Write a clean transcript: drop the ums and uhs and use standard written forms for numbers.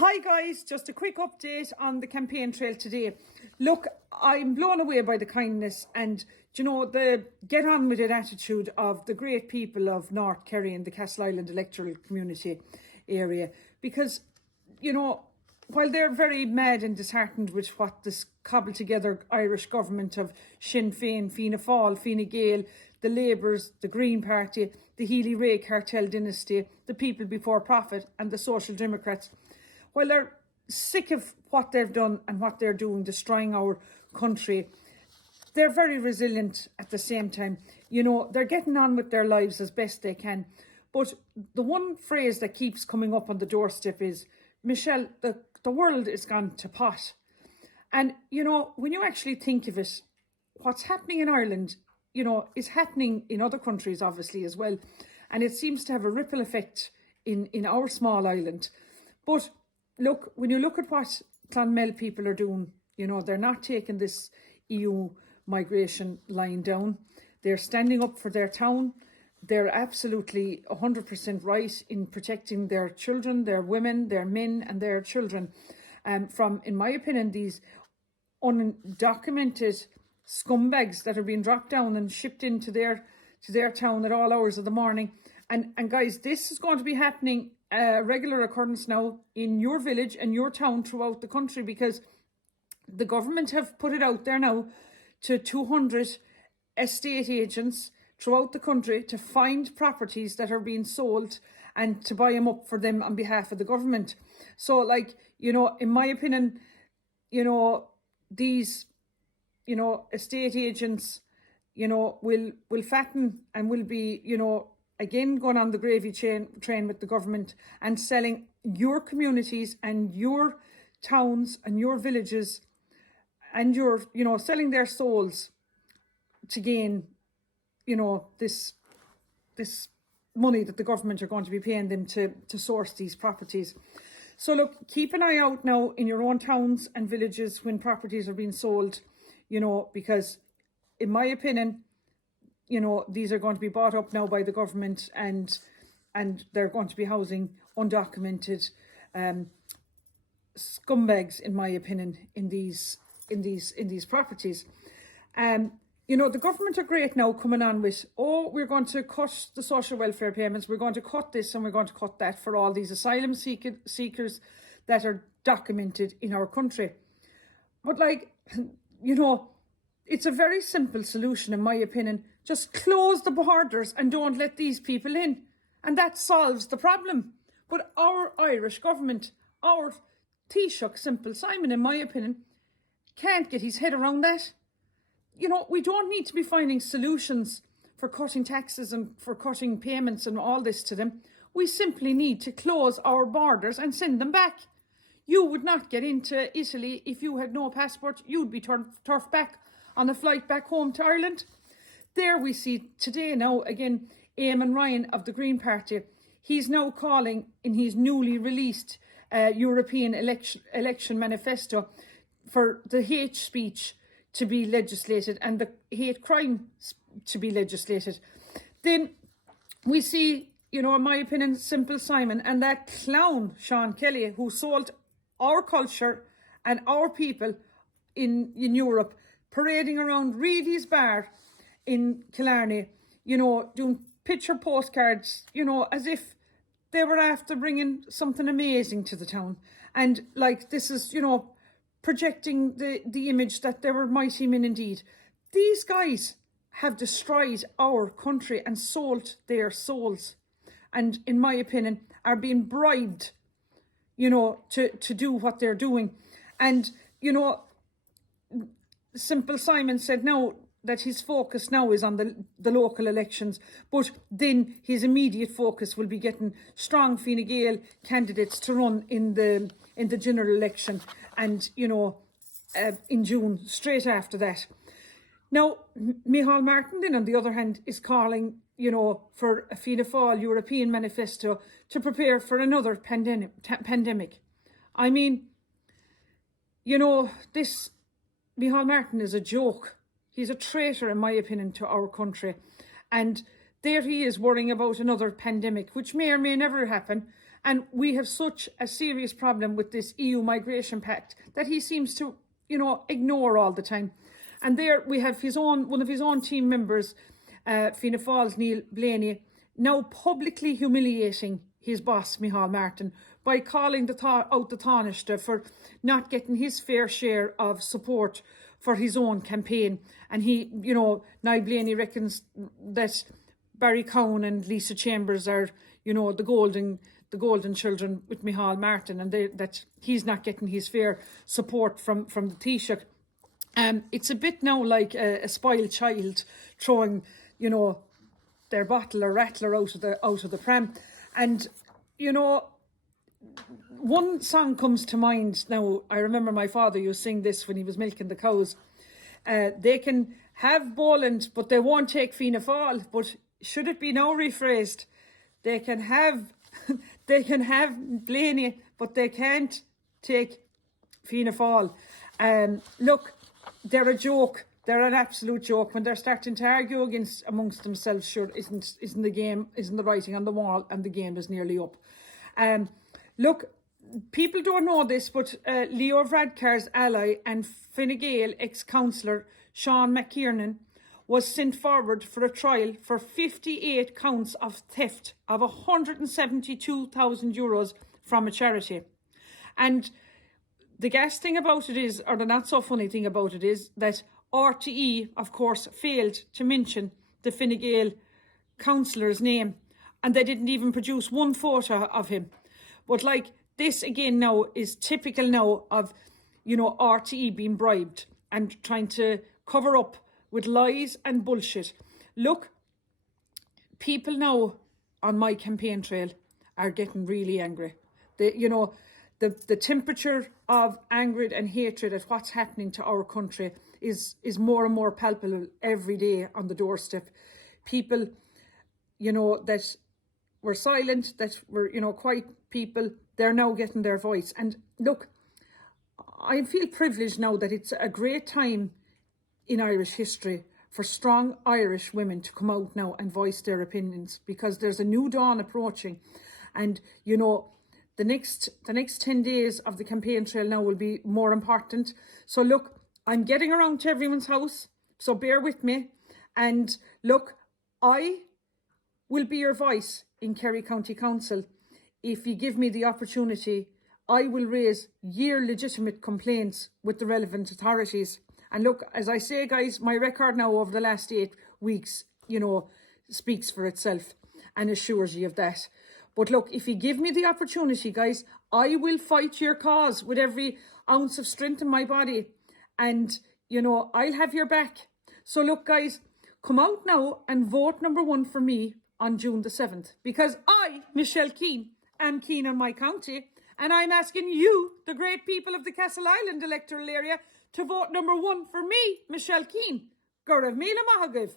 Hi guys, just a quick update on the campaign trail today. Look, I'm blown away by the kindness and the get on with it attitude of the great people of North Kerry and the Castleisland electoral community area, because while they're very mad and disheartened with what this cobbled together Irish government of Sinn Féin, Fianna Fáil, Fine Gael, the Labours, the Green Party, the Healy-Rae cartel dynasty, the People Before Profit and the Social Democrats, while they're sick of what they've done and what they're doing, destroying our country, they're very resilient at the same time. They're getting on with their lives as best they can. But the one phrase that keeps coming up on the doorstep is, Michelle, the world is gone to pot. And, when you actually think of it, what's happening in Ireland, is happening in other countries, obviously, as well. And it seems to have a ripple effect in our small island. But look, when you look at what Clonmel people are doing, they're not taking this EU migration line down. They're standing up for their town. They're absolutely 100% right in protecting their children, their women, their men and their children from, in my opinion, these undocumented scumbags that are being dropped down and shipped into their town at all hours of the morning. And guys, this is going to be happening regular occurrence now in your village and your town throughout the country, because the government have put it out there now to 200 estate agents throughout the country to find properties that are being sold and to buy them up for them on behalf of the government. So, in my opinion, these, estate agents, will fatten and will be, again, going on the gravy train with the government and selling your communities and your towns and your villages and selling their souls to gain, this money that the government are going to be paying them to source these properties. So look, keep an eye out now in your own towns and villages when properties are being sold, because in my opinion, these are going to be bought up now by the government and they're going to be housing undocumented scumbags, in my opinion, in these properties. The government are great now coming on with, we're going to cut the social welfare payments, we're going to cut this and we're going to cut that for all these asylum seekers that are documented in our country. But it's a very simple solution, in my opinion. Just close the borders and don't let these people in. And that solves the problem. But our Irish government, our Taoiseach Simple Simon, in my opinion, can't get his head around that. We don't need to be finding solutions for cutting taxes and for cutting payments and all this to them. We simply need to close our borders and send them back. You would not get into Italy if you had no passport. You'd be turfed back on a flight back home to Ireland. There we see today now, again, Eamon Ryan of the Green Party. He's now calling in his newly released European election manifesto for the hate speech to be legislated and the hate crime to be legislated. Then we see, in my opinion, Simple Simon and that clown, Sean Kelly, who sold our culture and our people in Europe, parading around Reedy's Bar in Killarney, doing picture postcards, as if they were after bringing something amazing to the town. And this is, projecting the image that they were mighty men indeed. These guys have destroyed our country and sold their souls. And in my opinion, are being bribed, to do what they're doing. And, Simple Simon said now that his focus now is on the local elections, but then his immediate focus will be getting strong Fine Gael candidates to run in the general election and, in June, straight after that. Now, Micheál Martin then, on the other hand, is calling, for a Fianna Fáil European manifesto to prepare for another pandemic. I mean, this Micheál Martin is a joke. He's a traitor, in my opinion, to our country. And there he is worrying about another pandemic, which may or may never happen. And we have such a serious problem with this EU migration pact that he seems to, ignore all the time. And there we have one of his own team members, Fianna Fáil's Neil Blaney, now publicly humiliating his boss, Micheál Martin, by calling out the Taoiseach for not getting his fair share of support for his own campaign. And he, Niall Blaney reckons that Barry Cowan and Lisa Chambers are, the golden children with Micheál Martin, and that he's not getting his fair support from the Taoiseach. It's a bit now like a spoiled child throwing, their bottle or rattler out of the pram. And, one song comes to mind now. I remember my father used to sing this when he was milking the cows. They can have Boland, but they won't take Fianna Fáil. But should it be now rephrased? They can have Blaney, but they can't take Fianna Fáil. Look, they're a joke. They're an absolute joke when they're starting to argue amongst themselves. Sure, isn't the writing on the wall, and the game is nearly up. Look, people don't know this, but Leo Varadkar's ally and Fine Gael ex-councillor Sean McKiernan was sent forward for a trial for 58 counts of theft of €172,000 from a charity. And the gas thing about it is, or the not so funny thing about it is, that RTE, of course, failed to mention the Fine Gael councillor's name, and they didn't even produce one photo of him. But this again now is typical now of, RTE being bribed and trying to cover up with lies and bullshit. Look, people now on my campaign trail are getting really angry. The temperature of anger and hatred at what's happening to our country is more and more palpable every day on the doorstep. People, that were silent, that were, quiet people, they're now getting their voice. And look, I feel privileged now that it's a great time in Irish history for strong Irish women to come out now and voice their opinions, because there's a new dawn approaching. And, the next 10 days of the campaign trail now will be more important. So look, I'm getting around to everyone's house, so bear with me. And look, I will be your voice in Kerry County Council. If you give me the opportunity, I will raise your legitimate complaints with the relevant authorities. And look, as I say, guys, my record now over the last 8 weeks, speaks for itself and assures you of that. But look, if you give me the opportunity, guys, I will fight your cause with every ounce of strength in my body. And, I'll have your back. So look, guys, come out now and vote number 1 for me on June the 7th. Because I, Michelle Keane, am keen on my county. And I'm asking you, the great people of the Castle Island electoral area, to vote number 1 for me, Michelle Keane. Go raibh míle maith agaibh.